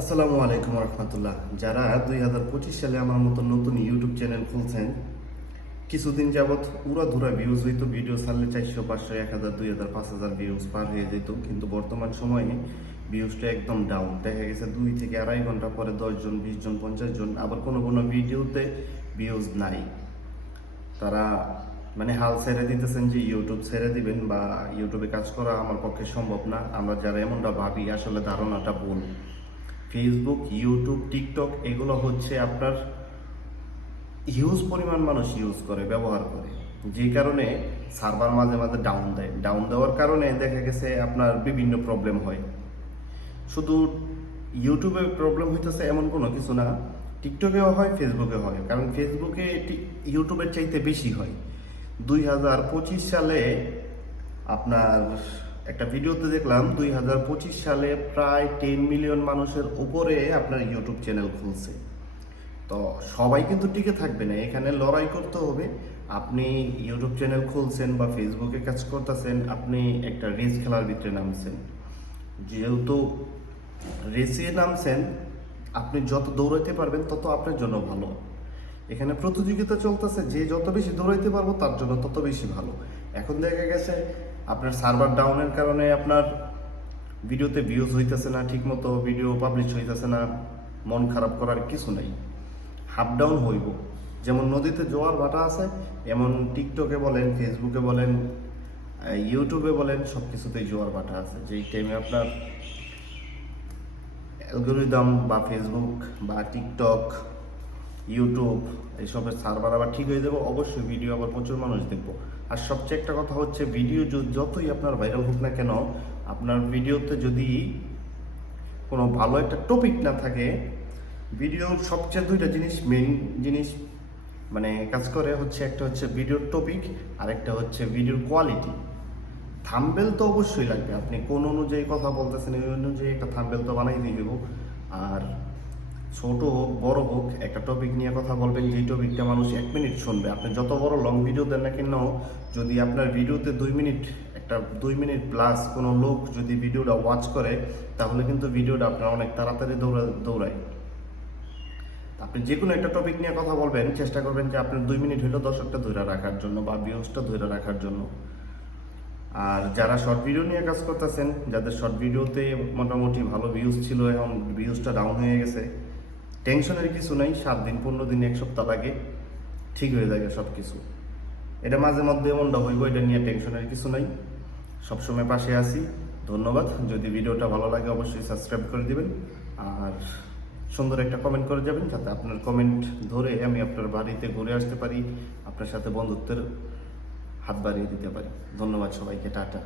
আসসালামু আলাইকুম রহমতুল্লাহ যারা দুই হাজার পঁচিশ সালে আমার মতো নতুন ইউটিউব চ্যানেল খুলছেন, কিছুদিন যাবৎ উড়া ধুরা ভিউজ হইতো ভিডিও ছাড়লে চারশো, পাঁচশো, এক হাজার, দুই হাজার, পাঁচ হাজার ভিউজ পার হয়ে যেত। কিন্তু বর্তমান সময়ে ভিউজটা একদম ডাউন দেখা গেছে দুই থেকে আড়াই ঘণ্টা পরে দশজন বিশ জন পঞ্চাশ জন আবার কোনো কোনো ভিডিওতে ভিউজ নাই। তারা মানে হাল ছেড়ে দিতেছেন যে ইউটিউব ছেড়ে দিবেন বা ইউটিউবে কাজ করা আমার পক্ষে সম্ভব না। আমরা যারা এমনটা ভাবি, আসলে ধারণাটা ভুল। ফেসবুক ইউটিউব টিকটক এগুলো হচ্ছে আপনার হিউজ পরিমাণ মানুষ ইউজ করে, ব্যবহার করে। যে কারণে সার্ভার মাঝে মাঝে ডাউন দেয়। ডাউন দেওয়ার কারণে দেখা গেছে আপনার বিভিন্ন প্রবলেম হয়। শুধু ইউটিউবে প্রবলেম হইতেছে এমন কোনো কিছু না টিকটকেও হয় ফেসবুকে হয়। কারণ ফেসবুকে ইউটিউবের চাইতে বেশি হয়। দুই হাজার পঁচিশ সালে আপনার একটা ভিডিওতে দেখলাম দুই হাজার পঁচিশ সালে প্রায় টেন মিলিয়ন মানুষের উপরে আপনার ইউটিউব চ্যানেল খুলছে। তো সবাই কিন্তু টিকে থাকবে না, এখানে লড়াই করতে হবে। আপনি ইউটিউব চ্যানেল খুলছেন বা ফেসবুকে কাজ করতেছেন, আপনি একটা রেস খেলার ভিতরে নামছেন। যেহেতু রেসে নামছেন, আপনি যত দৌড়াইতে পারবেন, তত আপনার জন্য ভালো। এখানে প্রতিযোগিতা চলতেছে, যে যত বেশি দৌড়াইতে পারব, তার জন্য তত বেশি ভালো। এখন দেখা গেছে আপনার সার্ভার ডাউনের কারণে আপনার ভিডিওতে ভিউজ হইতেছে না, ঠিকমতো ভিডিও পাবলিশ হইতেছে না, মন খারাপ করার কিছু নাই। হাফ ডাউন হইব। যেমন নদীতে জোয়ার ভাটা আছে, এমন টিকটকে বলেন ফেসবুকে বলেন ইউটিউবে বলেন সব কিছুতেই জোয়ার ভাটা আছে। যেই টাইমে আপনার অ্যালগোরিদম বা ফেসবুক বা টিকটক ইউটিউব, এইসবের সার্ভার আবার ঠিক হয়ে যাবে, অবশ্যই ভিডিও আবার প্রচুর মানুষ দেখব। আর সবচেয়ে একটা কথা হচ্ছে ভিডিও যতই আপনার ভাইরাল হোক না কেন, আপনার ভিডিওতে যদি কোনো ভালো একটা টপিক না থাকে ভিডিওর সবচেয়ে দুইটা জিনিস মেইন জিনিস মানে কাজ করে, হচ্ছে একটা হচ্ছে ভিডিওর টপিক আর একটা হচ্ছে ভিডিওর কোয়ালিটি থাম্বেল তো অবশ্যই লাগবে, আপনি কোন অনুযায়ী কথা বলতেছেন ওই অনুযায়ী একটা থাম্বেল তো বানাই দিয়ে দেবো। আর ছোট হোক, বড় হোক, একটা টপিক নিয়ে কথা বলবেন, যেই টপিকটা মানুষ এক মিনিট শুনবে। আপনি যত বড় লং ভিডিও দেন না কেন, যদি আপনার ভিডিওতে দুই মিনিট একটা দুই মিনিট প্লাস কোনো লোক যদি ভিডিওটা ওয়াচ করে, তাহলে কিন্তু ভিডিওটা আপনার অনেক তাড়াতাড়ি দৌড়া, দৌড়ায়। আপনি যে কোনো একটা টপিক নিয়ে কথা বলবেন, চেষ্টা করবেন যে আপনার দুই মিনিট হলেও দর্শকটা ধরে রাখার জন্য বা ভিউজটা ধরে রাখার জন্য। আর যারা শর্ট ভিডিও নিয়ে কাজ করতেছেন, যাদের শর্ট ভিডিওতে মোটামুটি ভালো ভিউজ ছিল, এখন ভিউজটা ডাউন হয়ে গেছে টেনশনের কিছু নাই, সাত দিন, পনেরো দিন, এক সপ্তাহ লাগে, ঠিক হয়ে যাবে সব কিছু এটা মাঝে মধ্যে এমনটা হইব, এটা নিয়ে টেনশনের কিছু নাই। সবসময় পাশে আছি, ধন্যবাদ। যদি ভিডিওটা ভালো লাগে, অবশ্যই সাবস্ক্রাইব করে দিবেন। আর সুন্দর একটা কমেন্ট করে যাবেন, যাতে আপনার কমেন্ট ধরে আমি আপনার বাড়িতে ঘুরে আসতে পারি, আপনার সাথে বন্ধুত্বের হাত বাড়িয়ে দিতে পারি। ধন্যবাদ সবাইকে, টাটা।